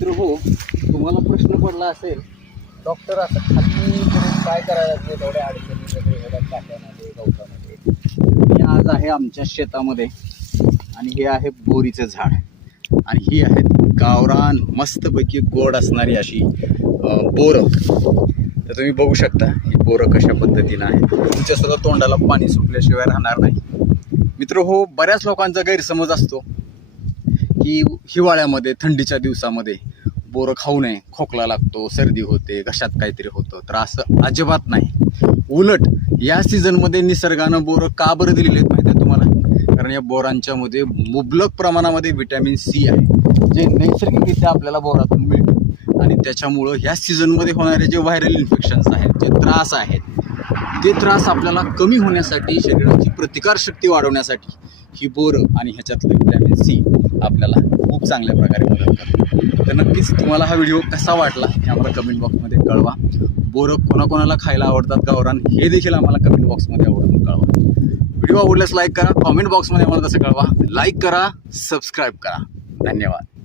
मित्र हो तुम्हाला प्रश्न पडला असेल डॉक्टर असं खाली करून काय करायला लागते एवढ्या अडचणी वगैरे एवढ्या काट्यामध्ये गवतामध्ये मी आज आहे आमच्या शेतामध्ये आणि हे आहे बोरीचं झाड. आणि ही आहेत गावरान मस्तपैकी गोड असणारी अशी बोरं. तर तुम्ही बघू शकता ही बोरं कशा पद्धतीनं आहे तुमच्या सुद्धा तोंडाला पाणी सुटल्याशिवाय राहणार नाही. मित्र हो बऱ्याच लोकांचा गैरसमज असतो की हिवाळ्यामध्ये थंडीच्या दिवसामध्ये बोरं खाऊ नये खोकला लागतो सर्दी होते घशात काहीतरी होतं तर असं अजिबात नाही. उलट या सीझनमध्ये निसर्गानं बोरं का बरं दिलेले आहेत माहिती आहे तुम्हाला? कारण या बोरांच्यामध्ये मुबलक प्रमाणामध्ये व्हिटॅमिन सी आहे जे नैसर्गिकरित्या आपल्याला बोरातून मिळतं. आणि त्याच्यामुळं ह्या सीझनमध्ये होणारे जे व्हायरल इन्फेक्शन्स आहेत जे त्रास आहेत ते त्रास आपल्याला कमी होण्यासाठी शरीराची प्रतिकारशक्ती वाढवण्यासाठी ही बोरं आणि ह्याच्यातलं व्हिटॅमिन सी आपल्याला खूप चांगल्या प्रकारे मदत करतो. तर नक्कीच तुम्हाला हा व्हिडिओ कसा वाटला हे आम्हाला कमेंट बॉक्समध्ये कळवा. बोरं कोणाकोणाला खायला आवडतात गावरान हे देखील आम्हाला कमेंट बॉक्समध्ये आवडून कळवा. व्हिडिओ आवडल्यास लाईक करा कॉमेंट बॉक्समध्ये आम्हाला तसं कळवा. लाईक करा सबस्क्राईब करा. धन्यवाद.